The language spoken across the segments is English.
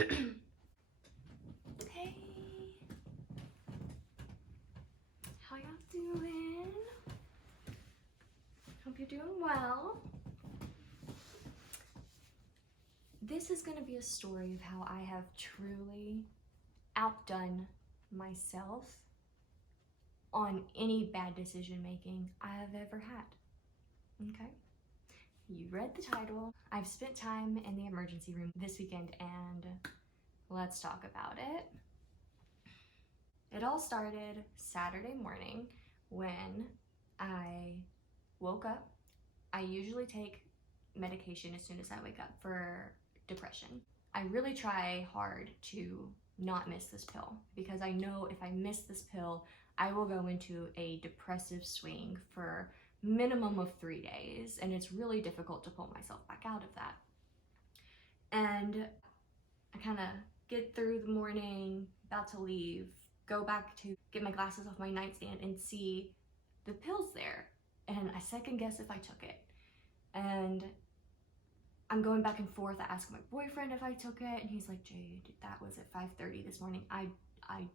Hey, how y'all doing? Hope you're doing well. This is gonna be a story of how I have truly outdone myself on any bad decision making I have ever had. Okay? You read the title. I've spent time in the emergency room this weekend and let's talk about it. It all started Saturday morning when I woke up. I usually take medication as soon as I wake up for depression. I really try hard to not miss this pill because I know if I miss this pill, I will go into a depressive swing for minimum of 3 days, and it's really difficult to pull myself back out of that. And I kind of get through the morning, about to leave, go back to get my glasses off my nightstand and see the pills there. And I second guess if I took it. And I'm going back and forth. I ask my boyfriend if I took it, and he's like, Jade, that was at 5:30 this morning. I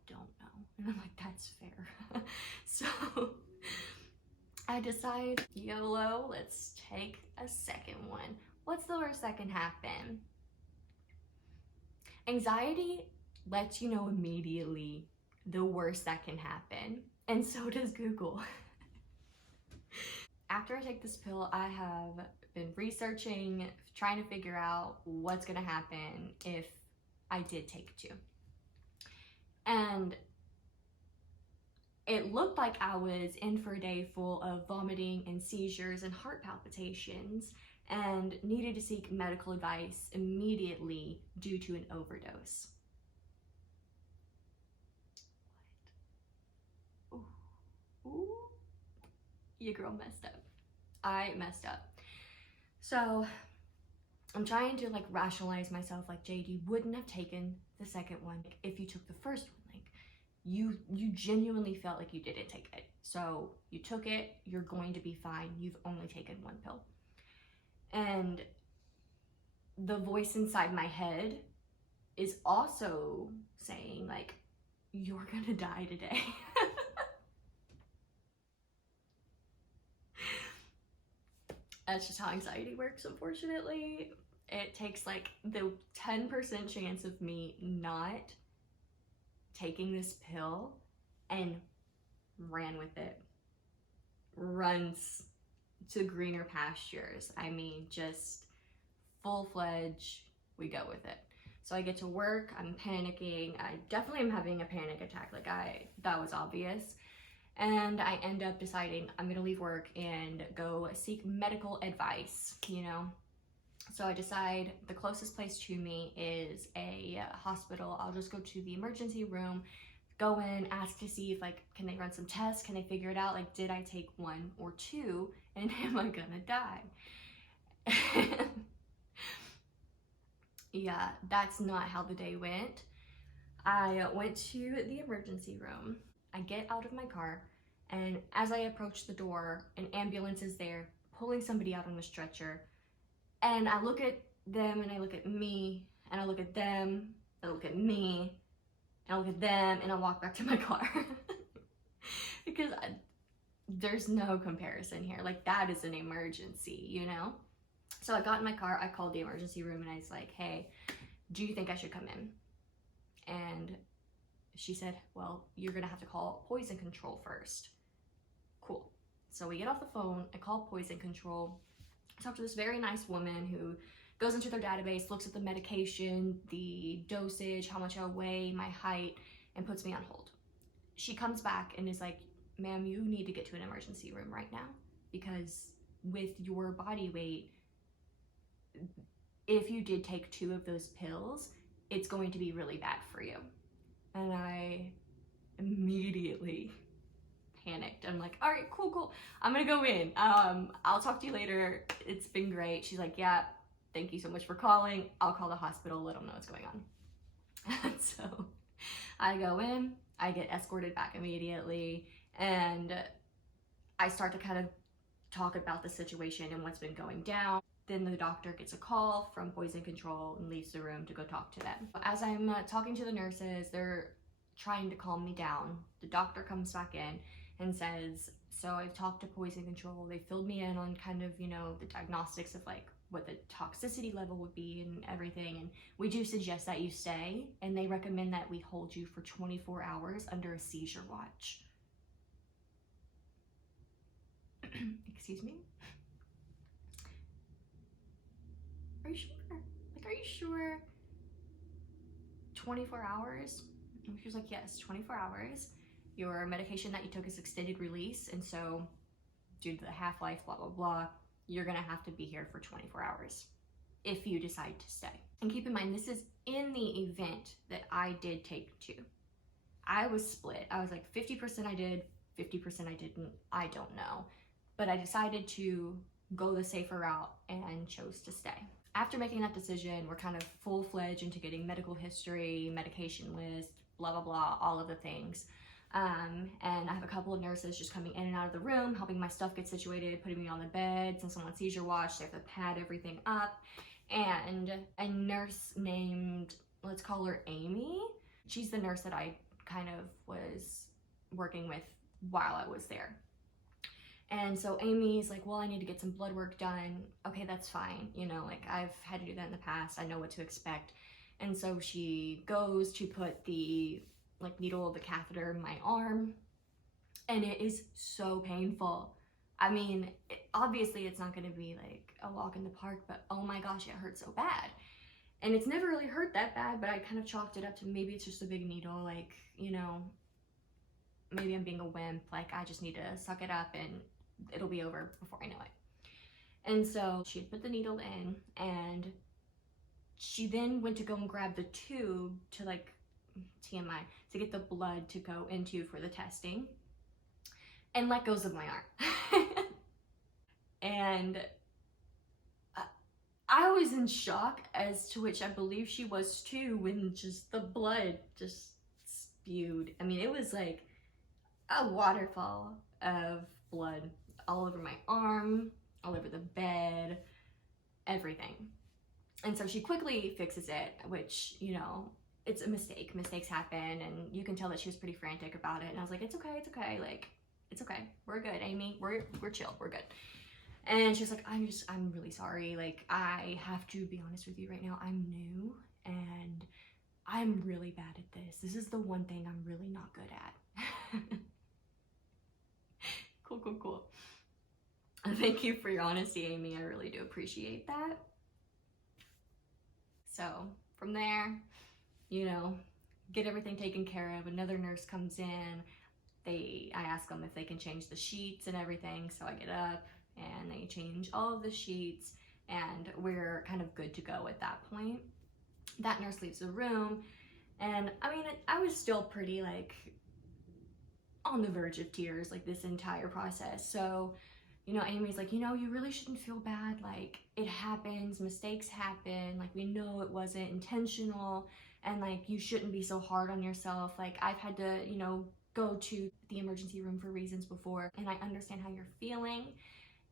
don't know. And I'm like, that's fair. So I decide, YOLO, let's take a second one. What's the worst that can happen? Anxiety lets you know immediately the worst that can happen, and so does Google. After I take this pill, I have been researching, trying to figure out what's gonna happen if I did take two. And it looked like I was in for a day full of vomiting and seizures and heart palpitations and needed to seek medical advice immediately due to an overdose. What? Ooh. Your girl messed up. I messed up. So I'm trying to rationalize myself, Jade, you wouldn't have taken the second one if you took the first one. You genuinely felt like you didn't take it. So you took it, you're going to be fine. You've only taken one pill. And the voice inside my head is also saying you're gonna die today. That's just how anxiety works, unfortunately. It takes the 10% chance of me not taking this pill and ran with it. Runs to greener pastures. I mean, just full-fledged, we go with it. So I get to work, I'm panicking. I definitely am having a panic attack. That was obvious. And I end up deciding I'm gonna leave work and go seek medical advice, So I decide the closest place to me is a hospital. I'll just go to the emergency room, go in, ask to see if can they run some tests? Can they figure it out? Did I take one or two? And am I gonna die? Yeah, that's not how the day went. I went to the emergency room. I get out of my car, and as I approach the door, an ambulance is there pulling somebody out on a stretcher. And I look at them, and I look at me, and I look at them, I look at me, and I look at them, and I walk back to my car. Because there's no comparison here. That is an emergency, So I got in my car, I called the emergency room, and I was like, hey, do you think I should come in? And she said, well, you're gonna have to call poison control first. Cool. So we get off the phone, I call poison control. I talk to this very nice woman who goes into their database, looks at the medication, the dosage, how much I weigh, my height, and puts me on hold. She comes back and is like, ma'am, you need to get to an emergency room right now because with your body weight, if you did take two of those pills, it's going to be really bad for you. And I immediately panicked. I'm like, all right, cool. I'm gonna go in. I'll talk to you later. It's been great. She's like, yeah, thank you so much for calling. I'll call the hospital, let them know what's going on. So I go in, I get escorted back immediately, and I start to kind of talk about the situation and what's been going down. then the doctor gets a call from poison control and leaves the room to go talk to them. As I'm talking to the nurses, they're trying to calm me down. The doctor comes back in and says, so I've talked to poison control. They filled me in on kind of, you know, the diagnostics of like what the toxicity level would be and everything. And we do suggest that you stay, and they recommend that we hold you for 24 hours under a seizure watch. Excuse me? Are you sure? Like, are you sure? 24 hours? And she was like, yes, 24 hours. Your medication that you took is extended release, and so due to the half-life, blah, blah, blah, you're gonna have to be here for 24 hours if you decide to stay. And keep in mind, this is in the event that I did take 2. I was split. I was like 50% I did, 50% I didn't. I don't know. But I decided to go the safer route and chose to stay. After making that decision, we're kind of full-fledged into getting medical history, medication list, blah, blah, blah, all of the things. And I have a couple of nurses just coming in and out of the room, helping my stuff get situated, putting me on the bed. Since I'm on seizure watch, they have to pad everything up. And a nurse named, let's call her Amy. She's the nurse that I kind of was working with while I was there. And so Amy's like, well, I need to get some blood work done. Okay, that's fine. You know, like I've had to do that in the past. I know what to expect. And so she goes to put the like needle of the catheter in my arm, and it is so painful. I mean, obviously it's not going to be like a walk in the park, but oh my gosh, it hurts so bad. And it's never really hurt that bad, but I kind of chalked it up to maybe it's just a big needle, like, you know, maybe I'm being a wimp, like I just need to suck it up and it'll be over before I know it. And so she had put the needle in, and she then went to go and grab the tube to like, TMI, to get the blood to go into for the testing, and let goes of my arm. And I was in shock, as to which I believe she was too, when just the blood just spewed. I mean, it was like a waterfall of blood all over my arm, all over the bed, everything. And so she quickly fixes it, which, you know, it's a mistake. Mistakes happen, and you can tell that she was pretty frantic about it. And I was like, it's okay, like, it's okay. We're good, Amy. We're chill. We're good. And she was like, I'm really sorry. Like, I have to be honest with you right now. I'm new, and I'm really bad at this. This is the one thing I'm really not good at. Cool. Thank you for your honesty, Amy. I really do appreciate that. So from there, you know, get everything taken care of. Another nurse comes in. I ask them if they can change the sheets and everything. So I get up and they change all of the sheets, and we're kind of good to go at that point. That nurse leaves the room, and I mean, I was still pretty like on the verge of tears like this entire process. So, you know, Amy's like, you know, you really shouldn't feel bad. Like, it happens, mistakes happen. Like, we know it wasn't intentional, and like, you shouldn't be so hard on yourself. Like, I've had to, you know, go to the emergency room for reasons before, and I understand how you're feeling.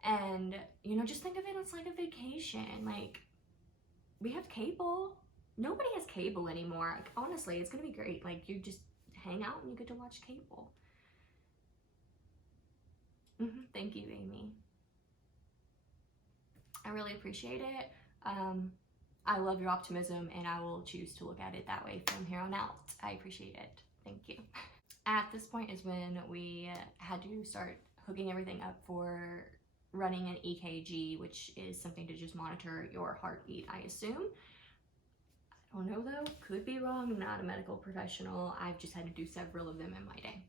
And, you know, just think of it as like a vacation. Like, we have cable. Nobody has cable anymore. Like, honestly, it's gonna be great. Like, you just hang out and you get to watch cable. Thank you, Amy. I really appreciate it. I love your optimism, and I will choose to look at it that way from here on out. I appreciate it. Thank you. At this point is when we had to start hooking everything up for running an EKG, which is something to just monitor your heartbeat, I assume. I don't know though, could be wrong. I'm not a medical professional. I've just had to do several of them in my day.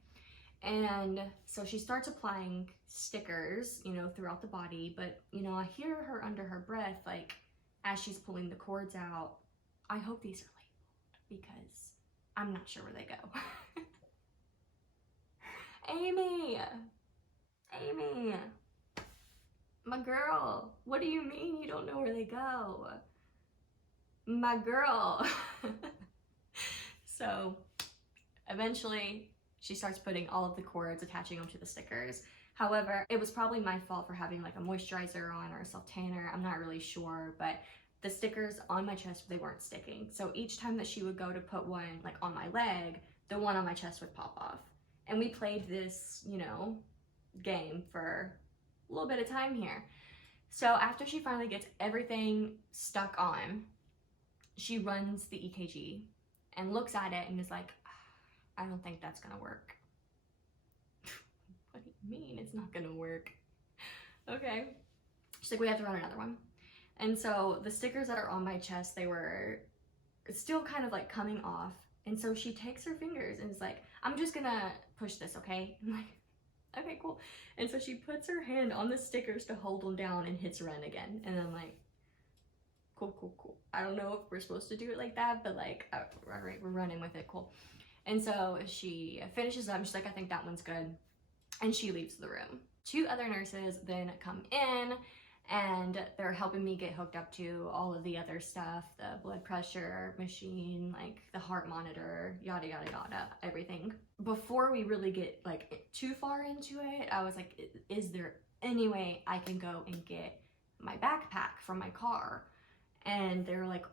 And so she starts applying stickers, you know, throughout the body, but, you know, I hear her under her breath, like, as she's pulling the cords out, I hope these are labeled, because I'm not sure where they go. Amy, my girl, what do you mean you don't know where they go? My girl. So eventually she starts putting all of the cords, attaching them to the stickers. However, it was probably my fault for having like a moisturizer on or a self tanner. I'm not really sure, but the stickers on my chest, they weren't sticking. So each time that she would go to put one like on my leg, the one on my chest would pop off. And we played this, you know, game for a little bit of time here. So after she finally gets everything stuck on, she runs the EKG and looks at it and is like, I don't think that's gonna work. What do you mean it's not gonna work? Okay. She's like, we have to run another one. And so the stickers that are on my chest, they were still kind of like coming off. And so she takes her fingers and is like, I'm just gonna push this, okay? I'm like, okay, cool. And so she puts her hand on the stickers to hold them down and hits run again. And I'm like, cool, cool, cool. I don't know if we're supposed to do it like that, but like, all right, we're running with it, cool. And so she finishes up, she's like, I think that one's good. And she leaves the room. 2 other nurses then come in and they're helping me get hooked up to all of the other stuff, the blood pressure machine, like the heart monitor, yada, yada, yada, everything. Before we really get like too far into it, I was like, is there any way I can go and get my backpack from my car? And they're like,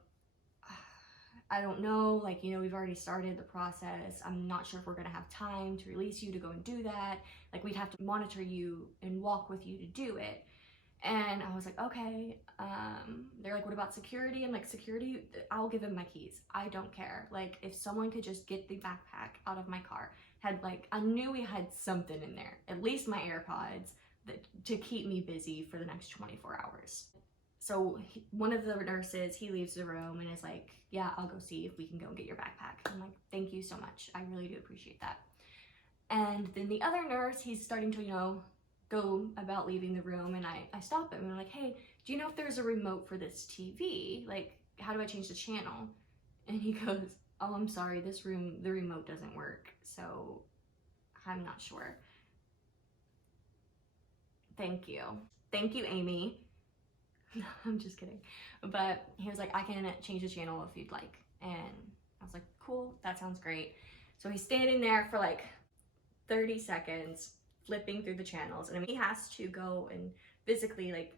I don't know, like, you know, we've already started the process. I'm not sure if we're gonna have time to release you to go and do that. Like, we'd have to monitor you and walk with you to do it. And I was like, okay. They're like, what about security? I'm like, security, I'll give him my keys. I don't care. Like, if someone could just get the backpack out of my car, I knew we had something in there, at least my AirPods, to keep me busy for the next 24 hours. So one of the nurses, he leaves the room and is like, yeah, I'll go see if we can go and get your backpack. I'm like, thank you so much. I really do appreciate that. And then the other nurse, he's starting to, you know, go about leaving the room, and I stop him and I'm like, hey, do you know if there's a remote for this TV? Like, how do I change the channel? And he goes, oh, I'm sorry, this room, the remote doesn't work, so I'm not sure. Thank you. Thank you, Amy. No, I'm just kidding. But he was like, I can change the channel if you'd like. And I was like, cool, that sounds great. So he's standing there for like 30 seconds, flipping through the channels, and he has to go and physically like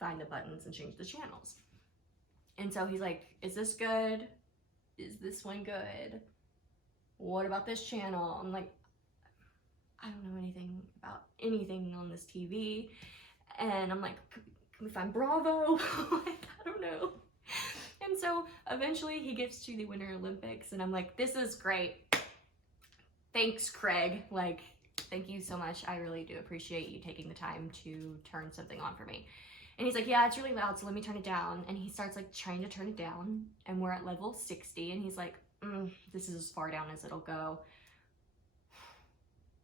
find the buttons and change the channels. And so he's like, is this good? Is this one good? What about this channel? I'm like, I don't know anything about anything on this TV. And I'm like, can we find Bravo? Like, I don't know. And so eventually he gets to the Winter Olympics, and I'm like, this is great. Thanks, Craig. Like, thank you so much. I really do appreciate you taking the time to turn something on for me. And he's like, yeah, it's really loud, so let me turn it down. And he starts like trying to turn it down, and we're at level 60, and he's like, this is as far down as it'll go.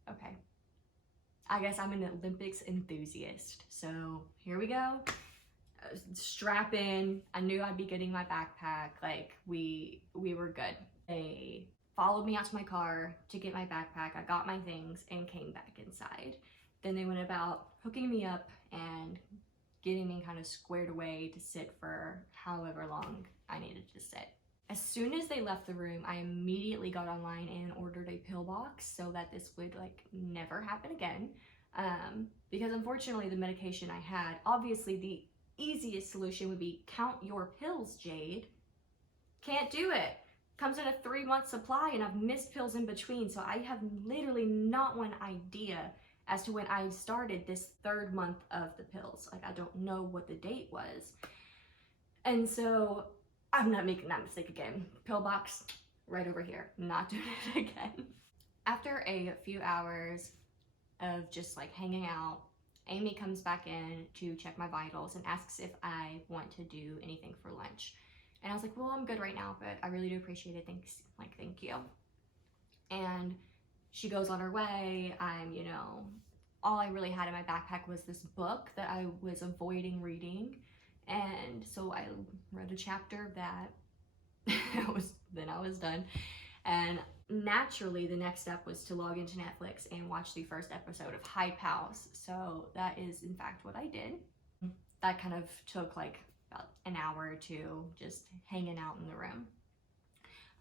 Okay. I guess I'm an Olympics enthusiast. So here we go. Strap in. I knew I'd be getting my backpack. Like, we were good. They followed me out to my car to get my backpack. I got my things and came back inside. Then they went about hooking me up and getting me kind of squared away to sit for however long I needed to sit. As soon as they left the room, I immediately got online and ordered a pill box so that this would like never happen again. Because unfortunately the medication I had, obviously the easiest solution would be count your pills, Jade. Can't do it. Comes in a 3-month supply, and I've missed pills in between, so I have literally not one idea as to when I started this 3rd month of the pills. Like, I don't know what the date was. And so I'm not making that mistake again. Pill box right over here. Not doing it again. After a few hours of just like hanging out, Amy comes back in to check my vitals and asks if I want to do anything for lunch. And I was like, well, I'm good right now, but I really do appreciate it. Thanks. Like, thank you. And she goes on her way. You know, all I really had in my backpack was this book that I was avoiding reading. And so I read a chapter of that. Then I was done. And naturally, the next step was to log into Netflix and watch the first episode of Hype House. So that is, in fact, what I did. That kind of took like about an hour or two just hanging out in the room.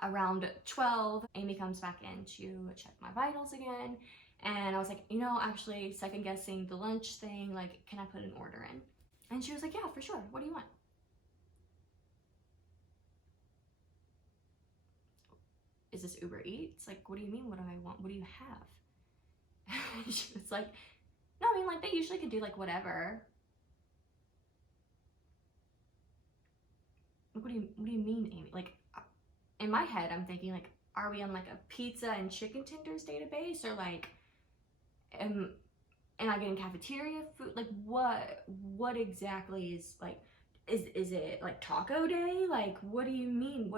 Around 12, Amy comes back in to check my vitals again, And I was like, you know, actually second guessing the lunch thing, like, can I put an order in? And she was like, yeah, for sure. What do you want? Is this Uber Eats? Like, what do you mean, what do I want? What do you have? And she was like, no, I mean, like, they usually could do, like, whatever. What do you mean, Amy? Like, in my head, I'm thinking, like, are we on, like, a pizza and chicken tenders database? Or, like, am I getting cafeteria food? Like, what exactly is, like, is it, like, taco day? Like, what do you mean?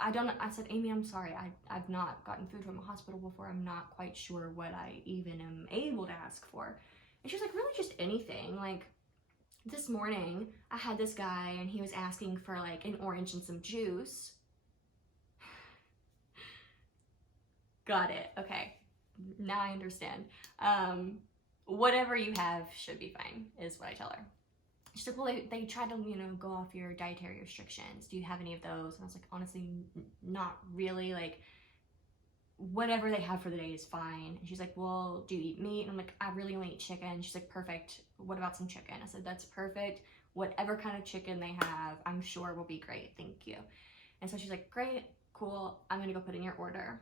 I said, Amy, I'm sorry. I've not gotten food from a hospital before. I'm not quite sure what I even am able to ask for. And she was like, really just anything. Like, this morning, I had this guy and he was asking for like an orange and some juice. Got it. Okay. Now I understand. Whatever you have should be fine, is what I tell her. She's like, well, they try to, you know, go off your dietary restrictions. Do you have any of those? And I was like, honestly, not really. Like, whatever they have for the day is fine. And she's like, well, do you eat meat? And I'm like, I really only eat chicken. She's like, perfect. What about some chicken? I said, that's perfect. Whatever kind of chicken they have, I'm sure will be great. Thank you. And so she's like, great, cool. I'm going to go put in your order.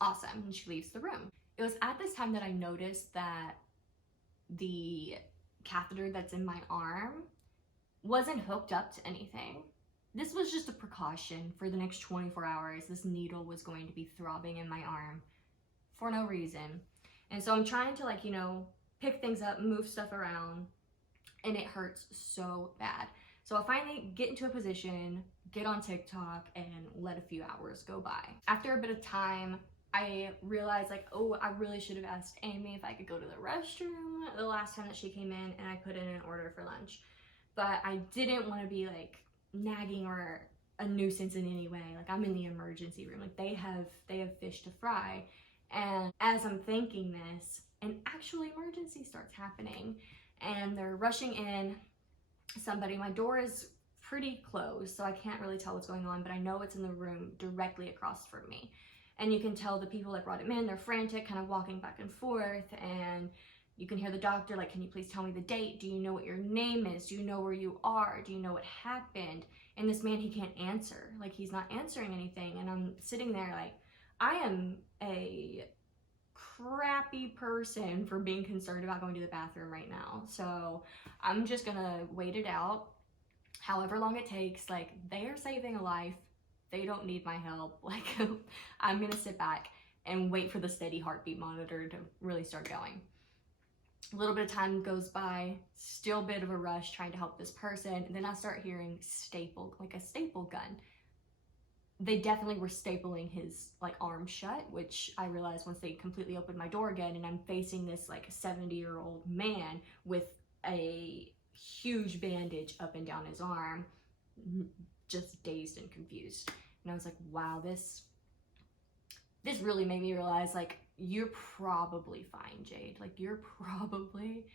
Awesome. And she leaves the room. It was at this time that I noticed that the catheter that's in my arm wasn't hooked up to anything. This was just a precaution. For the next 24 hours, this needle was going to be throbbing in my arm for no reason. And so I'm trying to, like, you know, pick things up, move stuff around, and it hurts so bad. So I finally get into a position, get on TikTok, and let a few hours go by. After a bit of time, I realized, like, oh, I really should have asked Amy if I could go to the restroom the last time that she came in, and I put in an order for lunch. But I didn't want to be, like, nagging or a nuisance in any way. Like, I'm in the emergency room. Like, they have fish to fry. And as I'm thinking this, an actual emergency starts happening. And they're rushing in somebody. My door is pretty closed, so I can't really tell what's going on, but I know it's in the room directly across from me. And you can tell the people that brought him in, they're frantic, kind of walking back and forth, and you can hear the doctor, like, can you please tell me the date? Do you know what your name is? Do you know where you are? Do you know what happened? And this man, he can't answer. Like, he's not answering anything. And I'm sitting there like, I am a crappy person for being concerned about going to the bathroom right now. So I'm just gonna wait it out, however long it takes. Like, they are saving a life. They don't need my help. Like, I'm gonna sit back and wait for the steady heartbeat monitor to really start going. A little bit of time goes by, still a bit of a rush trying to help this person, and then I start hearing like a staple gun. They definitely were stapling his, like, arm shut, which I realized once they completely opened my door again, and I'm facing this, like, 70-year-old man with a huge bandage up and down his arm, just dazed and confused. And I was like, wow, this really made me realize, like, you're probably fine, Jade. Like, you're probably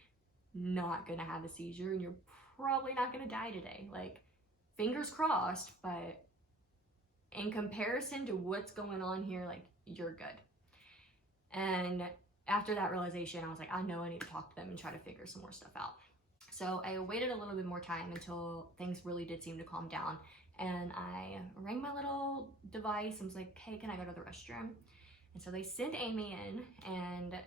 not gonna have a seizure, and you're probably not gonna die today. Like, fingers crossed, but in comparison to what's going on here, like, you're good. And after that realization, I was like, I know I need to talk to them and try to figure some more stuff out. So I waited a little bit more time until things really did seem to calm down. And I rang my little device and was like, hey, can I go to the restroom? And so they sent Amy in, and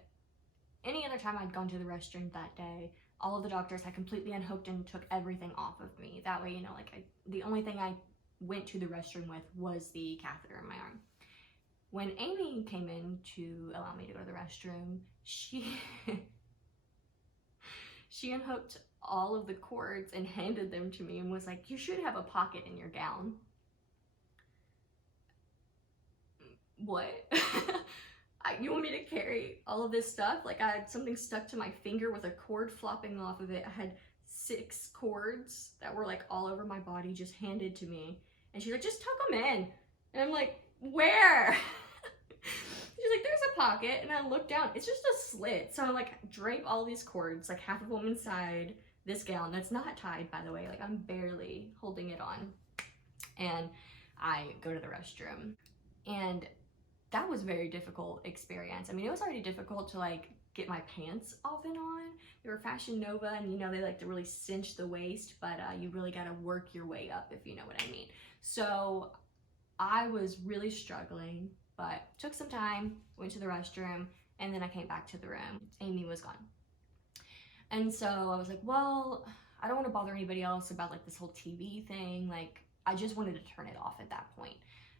any other time I'd gone to the restroom that day, all of the doctors had completely unhooked and took everything off of me. That way, you know, like, the only thing I went to the restroom with was the catheter in my arm. When Amy came in to allow me to go to the restroom, she unhooked all of the cords and handed them to me and was like, you should have a pocket in your gown. What? You want me to carry all of this stuff? Like, I had something stuck to my finger with a cord flopping off of it. I had 6 cords that were, like, all over my body just handed to me. And she's like, just tuck them in. And I'm like, where? She's like, there's a pocket. And I look down, it's just a slit. So I, like, drape all these cords, like, half of them inside this gown that's not tied, by the way. Like, I'm barely holding it on. And I go to the restroom. And that was a very difficult experience. I mean, it was already difficult to like get my pants off and on. They were Fashion Nova, and you know, they like to really cinch the waist, but you really got to work your way up, if you know what I mean. So I was really struggling, but took some time, went to the restroom, and then I came back to the room. Amy was gone. And so I was like, well, I don't want to bother anybody else about like this whole TV thing. Like, I just wanted to turn it off at that point.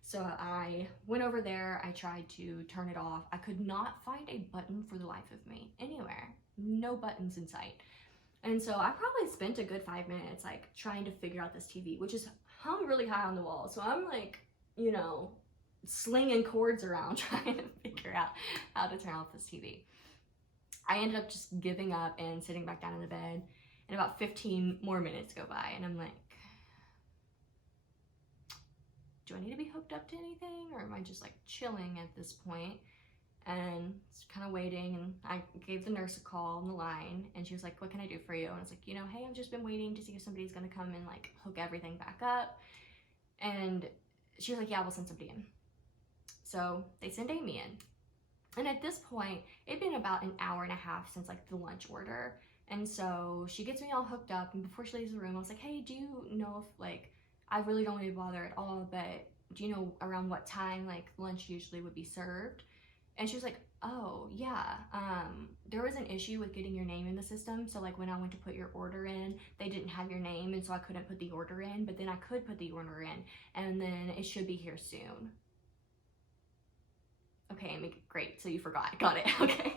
So I went over there, I tried to turn it off. I could not find a button for the life of me anywhere. No buttons in sight. And so I probably spent a good 5 minutes like trying to figure out this TV, which is hung really high on the wall. So I'm like, you know, slinging cords around trying to figure out how to turn off this TV. I ended up just giving up and sitting back down in the bed, and about 15 more minutes go by, and I'm like, do I need to be hooked up to anything, or am I just like chilling at this point? And kind of waiting, and I gave the nurse a call on the line, and she was like, what can I do for you? And I was like, you know, hey, I've just been waiting to see if somebody's gonna come and like hook everything back up. And she was like, yeah, we'll send somebody in. So they send Amy in. And at this point, it'd been about an hour and a half since like the lunch order. And so she gets me all hooked up, and before she leaves the room, I was like, hey, do you know if like, I really don't want to bother at all, but do you know around what time like lunch usually would be served? And she was like, oh yeah, there was an issue with getting your name in the system. So like when I went to put your order in, they didn't have your name, and so I couldn't put the order in, but then I could put the order in, and then it should be here soon. Okay, Amy, great, so you forgot. Got it, okay.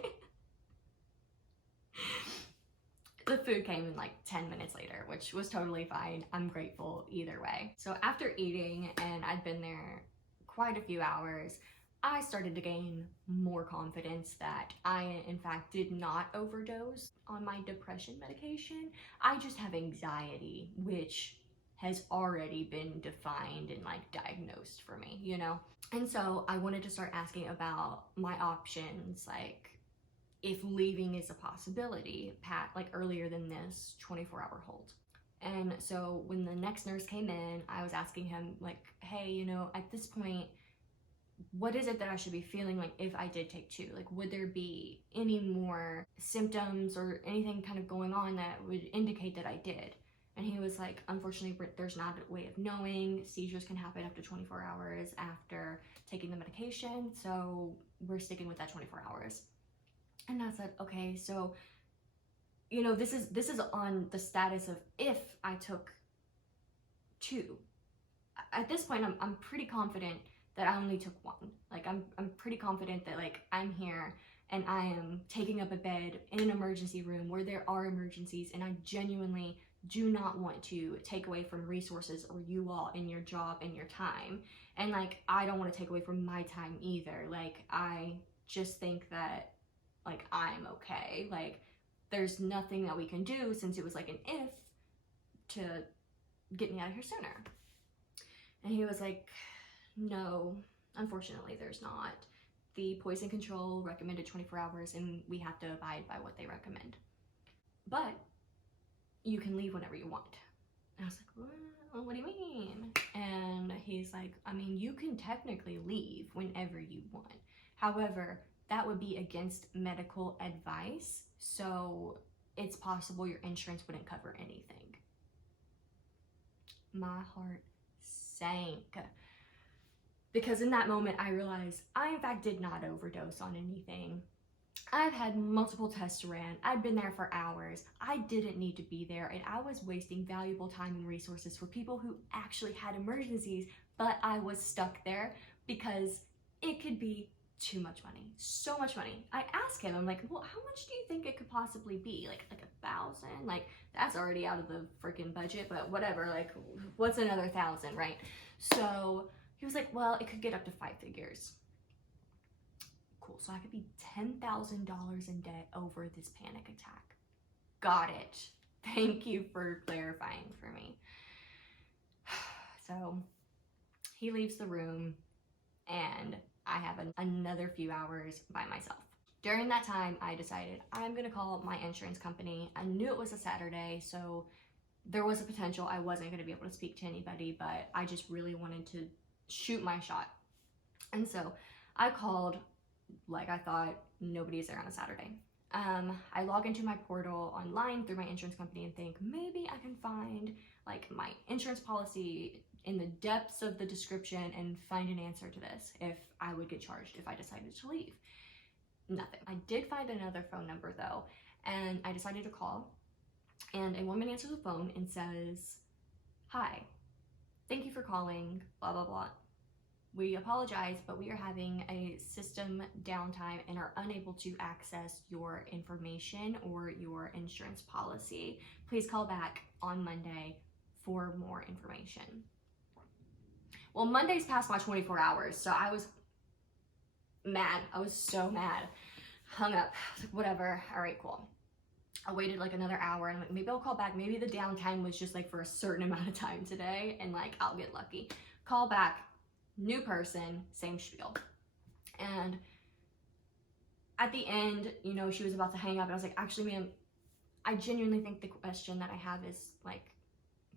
The food came in like 10 minutes later, which was totally fine. I'm grateful either way. So after eating, and I'd been there quite a few hours, I started to gain more confidence that I, in fact, did not overdose on my depression medication. I just have anxiety, which has already been defined and like diagnosed for me, you know? And so I wanted to start asking about my options, like if leaving is a possibility, like earlier than this 24-hour hold. And so when the next nurse came in, I was asking him like, hey, you know, at this point, what is it that I should be feeling like if I did take 2? Like, would there be any more symptoms or anything kind of going on that would indicate that I did? And he was like, unfortunately, there's not a way of knowing. Seizures can happen up to 24 hours after taking the medication, so we're sticking with that 24 hours. And I said, okay, so, you know, this is on the status of if I took 2. At this point, I'm pretty confident that I only took 1. Like, I'm pretty confident that, like, I'm here and I am taking up a bed in an emergency room where there are emergencies, and I genuinely do not want to take away from resources or you all in your job and your time. And, like, I don't want to take away from my time either. Like, I just think that, like, I'm okay. Like, there's nothing that we can do, since it was like an if, to get me out of here sooner. And he was like, no, unfortunately there's not. The poison control recommended 24 hours, and we have to abide by what they recommend. But you can leave whenever you want. And I was like, well, what do you mean? And he's like, I mean, you can technically leave whenever you want. However, that would be against medical advice, so it's possible your insurance wouldn't cover anything. My heart sank. Because in that moment, I realized I, in fact, did not overdose on anything. I've had multiple tests ran. I'd been there for hours. I didn't need to be there, and I was wasting valuable time and resources for people who actually had emergencies, but I was stuck there because it could be too much money, so much money. I asked him, I'm like, well, how much do you think it could possibly be? Like 1,000? Like, that's already out of the freaking budget, but whatever, like, what's another 1,000, right? So he was like, well, it could get up to 5 figures. Cool, so I could be $10,000 in debt over this panic attack. Got it. Thank you for clarifying for me. So he leaves the room, and I have another few hours by myself. During that time, I decided I'm gonna call my insurance company. I knew it was a Saturday, so there was a potential I wasn't gonna be able to speak to anybody, but I just really wanted to shoot my shot. And so I called like I thought nobody's there on a Saturday. I log into my portal online through my insurance company and think maybe I can find like my insurance policy in the depths of the description and find an answer to this if I would get charged if I decided to leave. Nothing. I did find another phone number though, and I decided to call, and a woman answers the phone and says, "Hi, thank you for calling, blah, blah, blah. We apologize, but we are having a system downtime and are unable to access your information or your insurance policy. Please call back on Monday for more information." Well, Monday's past my 24 hours, so I was mad. I was so mad. Hung up. I was like, whatever. All right, cool. I waited like another hour and I'm like, maybe I'll call back. Maybe the downtime was just like for a certain amount of time today and like I'll get lucky. Call back. New person, same spiel. And at the end, you know, she was about to hang up and I was like, actually, ma'am, I genuinely think the question that I have is like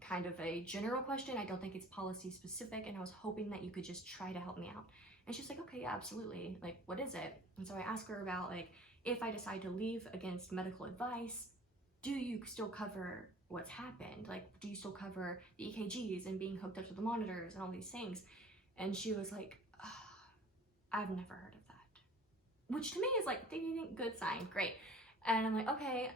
kind of a general question. I don't think it's policy specific, and I was hoping that you could just try to help me out. And she's like, okay, yeah, absolutely. Like, what is it? And so I asked her about like, if I decide to leave against medical advice, do you still cover what's happened? Like, do you still cover the EKGs and being hooked up to the monitors and all these things? And she was like, oh, I've never heard of that. Which to me is like, ding, ding, ding, good sign, great. And I'm like, okay,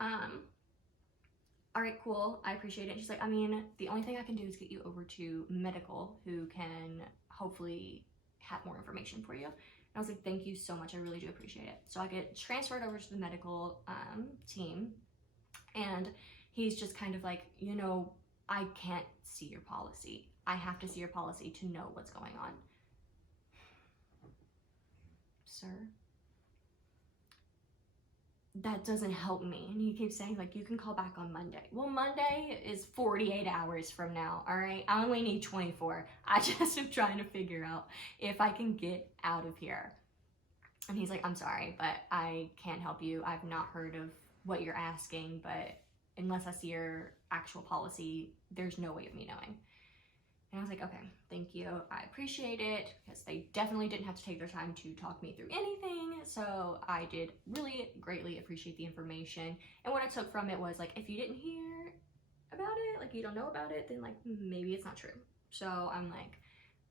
all right, cool, I appreciate it. She's like, I mean, the only thing I can do is get you over to medical, who can hopefully have more information for you. And I was like, thank you so much, I really do appreciate it. So I get transferred over to the medical team, and he's just kind of like, you know, I can't see your policy. I have to see your policy to know what's going on. Sir, that doesn't help me. And he keeps saying like, you can call back on Monday. Well, Monday is 48 hours from now, all right? I only need 24. I just am trying to figure out if I can get out of here. And he's like, I'm sorry, but I can't help you. I've not heard of what you're asking, but unless I see your actual policy, there's no way of me knowing. And I was like, okay, thank you. I appreciate it, because they definitely didn't have to take their time to talk me through anything. So I did really greatly appreciate the information. And what I took from it was like, if you didn't hear about it, like you don't know about it, then like maybe it's not true. So I'm like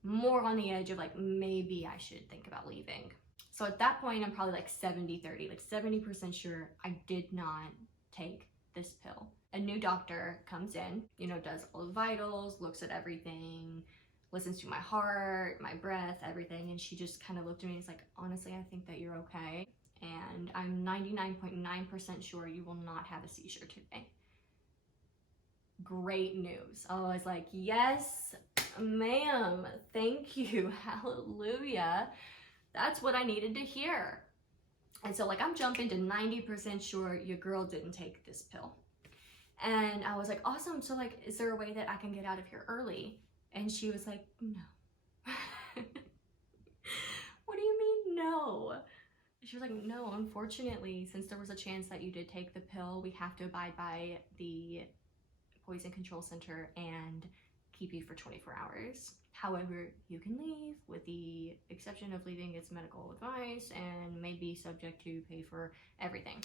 more on the edge of like, maybe I should think about leaving. So at that point, I'm probably like 70-30, like 70% sure I did not take this pill. A new doctor comes in, you know, does all the vitals, looks at everything, listens to my heart, my breath, everything. And she just kind of looked at me and was like, honestly, I think that you're okay. And I'm 99.9% sure you will not have a seizure today. Great news. I was like, yes, ma'am. Thank you. Hallelujah. That's what I needed to hear. And so like, I'm jumping to 90% sure your girl didn't take this pill. And I was like, awesome. So like, is there a way that I can get out of here early? And she was like, no. What do you mean no? She was like, no, unfortunately, since there was a chance that you did take the pill, we have to abide by the Poison Control Center and keep you for 24 hours. However, you can leave with the exception of leaving its medical advice and may be subject to pay for everything.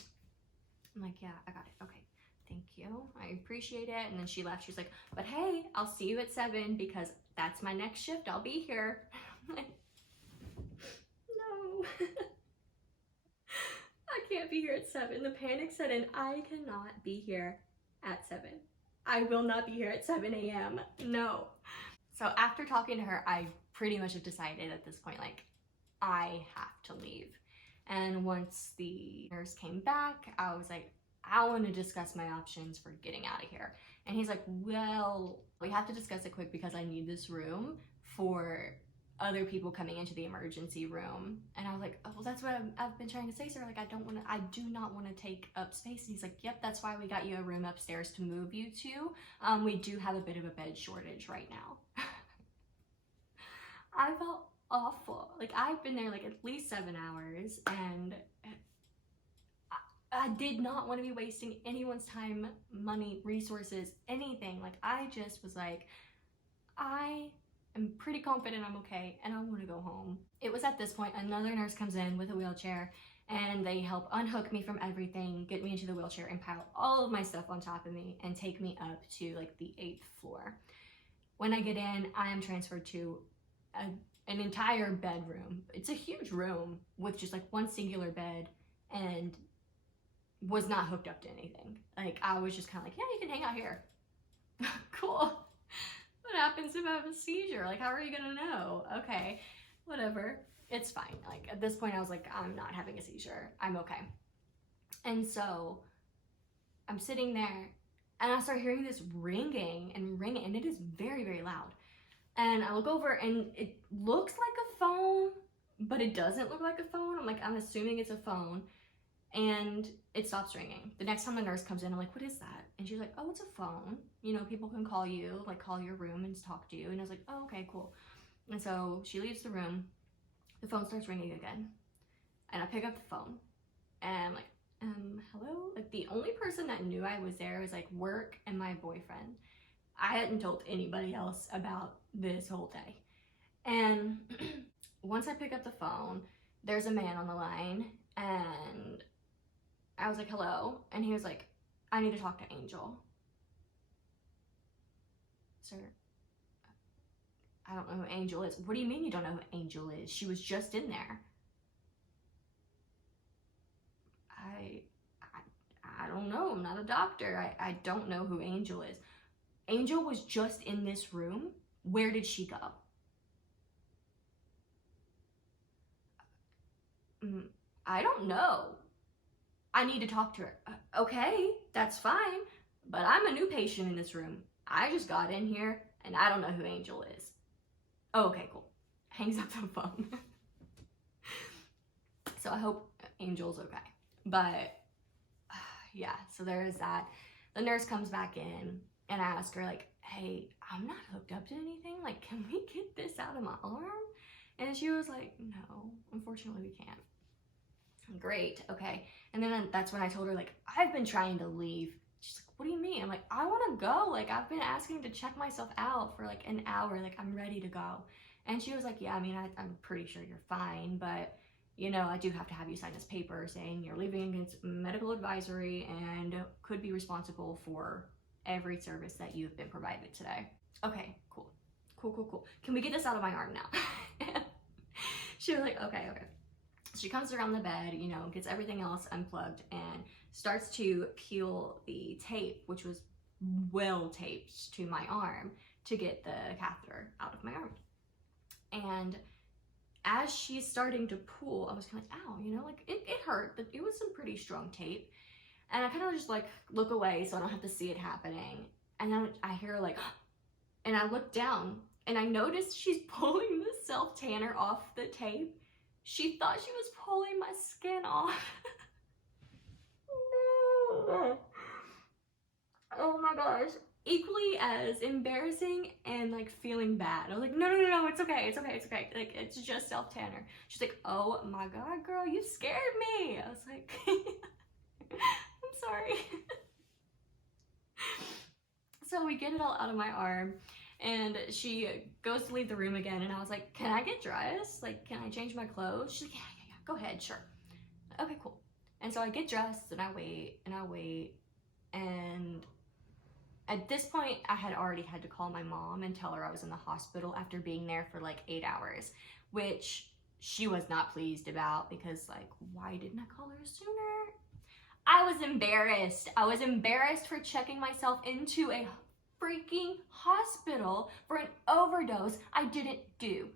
I'm like, yeah, I got it. Okay. Thank you. I appreciate it. And then she left. She's like, but hey, I'll see you at 7 because that's my next shift. I'll be here. I'm like, no. I can't be here at 7. The panic set in. I cannot be here at 7. I will not be here at 7 a.m. No. So after talking to her, I pretty much have decided at this point, like, I have to leave. And once the nurse came back, I was like, I want to discuss my options for getting out of here. And he's like, well, we have to discuss it quick because I need this room for other people coming into the emergency room. And I was like, oh, well, that's what I've been trying to say, sir. Like, I do not want to take up space. And he's like, yep, that's why we got you a room upstairs to move you to. We do have a bit of a bed shortage right now. I felt awful. Like, I've been there like at least 7 hours, and I did not want to be wasting anyone's time, money, resources, anything. Like, I just was like, I I'm pretty confident I'm okay, and I want to go home. It was at this point another nurse comes in with a wheelchair, and they help unhook me from everything, get me into the wheelchair, and pile all of my stuff on top of me and take me up to like the 8th floor. When I get in, I am transferred to an entire bedroom. It's a huge room with just like one singular bed, and was not hooked up to anything. Like, I was just kind of like, yeah, you can hang out here. Cool. What happens if I have a seizure? Like, how are you gonna know? Okay, whatever. It's fine. Like, at this point, I was like, I'm not having a seizure. I'm okay. And so I'm sitting there, and I start hearing this ringing, and it is very, very loud. And I look over, and it looks like a phone, but it doesn't look like a phone. I'm assuming it's a phone. And it stops ringing. The next time the nurse comes in, I'm like, what is that? And she's like, oh, it's a phone. You know, people can call you, like call your room and talk to you. And I was like, oh, okay, cool. And so she leaves the room. The phone starts ringing again. And I pick up the phone. And I'm like, hello? Like, the only person that knew I was there was like work and my boyfriend. I hadn't told anybody else about this whole day. And once I pick up the phone, there's a man on the line, and I was like, hello? And he was like, I need to talk to Angel. Sir, I don't know who Angel is. What do you mean you don't know who Angel is? She was just in there. I don't know. I'm not a doctor. I don't know who Angel is. Angel was just in this room. Where did she go? I don't know. I need to talk to her. Okay, that's fine, but I'm a new patient in this room. I just got in here, and I don't know who Angel is. Oh, okay, cool. Hangs up the phone. So I hope Angel's okay. But yeah, so there is that. The nurse comes back in, and I ask her, like, hey, I'm not hooked up to anything. Like, can we get this out of my arm? And she was like, no, unfortunately we can't. Great, okay. And then that's when I told her, like, I've been trying to leave. She's like, what do you mean? I'm like, I want to go. Like, I've been asking to check myself out for like an hour. Like, I'm ready to go. And she was like, yeah, I mean, I'm pretty sure you're fine, but you know, I do have to have you sign this paper saying you're leaving against medical advisory and could be responsible for every service that you've been provided today. Okay, cool. Cool. Can we get this out of my arm now? She was like, okay. She comes around the bed, you know, gets everything else unplugged and starts to peel the tape, which was well taped to my arm, to get the catheter out of my arm. And as she's starting to pull, I was kind of like, ow, you know, like it hurt, but it was some pretty strong tape. And I kind of just like look away so I don't have to see it happening. And then I hear like, and I look down and I noticed she's pulling the self-tanner off the tape. She thought she was pulling my skin off. No. Oh my gosh. Equally as embarrassing and like feeling bad. I was like, no, it's okay. Like, it's just self-tanner. She's like, oh my God, girl, you scared me. I was like, I'm sorry. So we get it all out of my arm, and she goes to leave the room again, and I was like, can I get dressed? Like, can I change my clothes? She's like, yeah, go ahead, sure. Okay, cool. And so I get dressed, and I wait, and at this point, I had already had to call my mom and tell her I was in the hospital after being there for like 8 hours, which she was not pleased about, because like, why didn't I call her sooner? I was embarrassed. I was embarrassed for checking myself into a freaking hospital for an overdose I didn't do.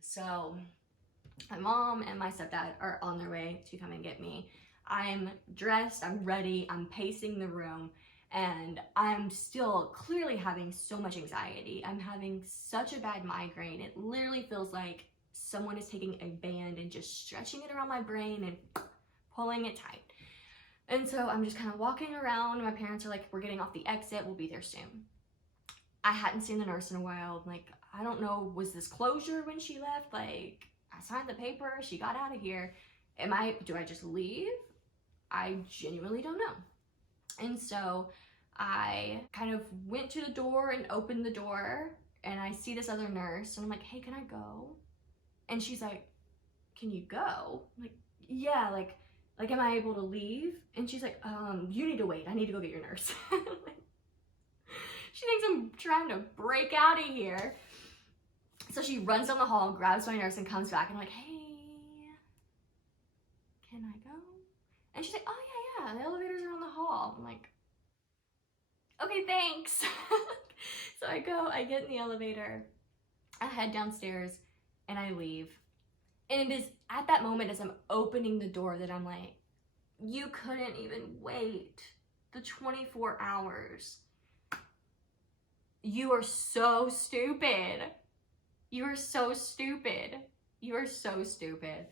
So my mom and my stepdad are on their way to come and get me. I'm dressed, I'm ready, I'm pacing the room, and I'm still clearly having so much anxiety. I'm having such a bad migraine. It literally feels like someone is taking a band and just stretching it around my brain and pulling it tight. And so I'm just kind of walking around. My parents are like, we're getting off the exit, we'll be there soon. I hadn't seen the nurse in a while. Like, I don't know, was this closure when she left? Like, I signed the paper, she got out of here. Do I just leave? I genuinely don't know. And so I kind of went to the door and opened the door, and I see this other nurse, and I'm like, hey, can I go? And she's like, can you go? I'm like, yeah, like, am I able to leave? And she's like, you need to wait. I need to go get your nurse. She thinks I'm trying to break out of here. So she runs down the hall, grabs my nurse, and comes back. And I'm like, hey, can I go? And she's like, oh, yeah, the elevators are in the hall. I'm like, okay, thanks. So I go, I get in the elevator, I head downstairs, and I leave. And it is at that moment as I'm opening the door that I'm like, you couldn't even wait the 24 hours. You are so stupid. You are so stupid. You are so stupid.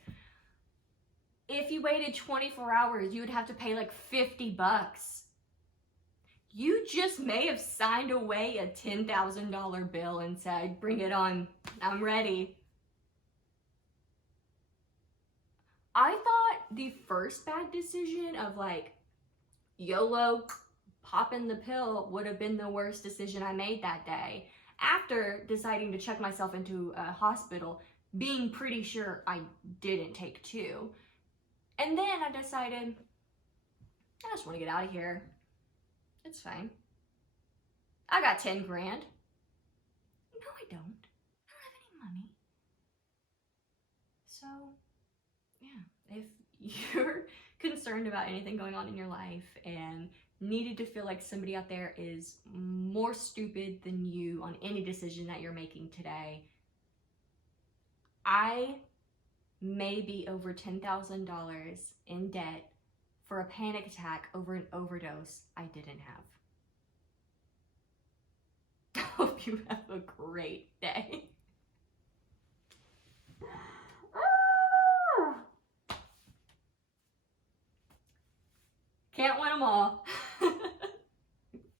If you waited 24 hours, you would have to pay like $50. You just may have signed away a $10,000 bill and said, bring it on, I'm ready. I thought the first bad decision of like, YOLO, popping the pill would have been the worst decision I made that day. After deciding to check myself into a hospital, being pretty sure I didn't take 2. And then I decided, I just want to get out of here. It's fine. I got 10 grand. No, I don't. I don't have any money. So, yeah, if you're concerned about anything going on in your life and needed to feel like somebody out there is more stupid than you on any decision that you're making today, I may be over $10,000 in debt for a panic attack over an overdose I didn't have. I hope you have a great day. Can't win them all.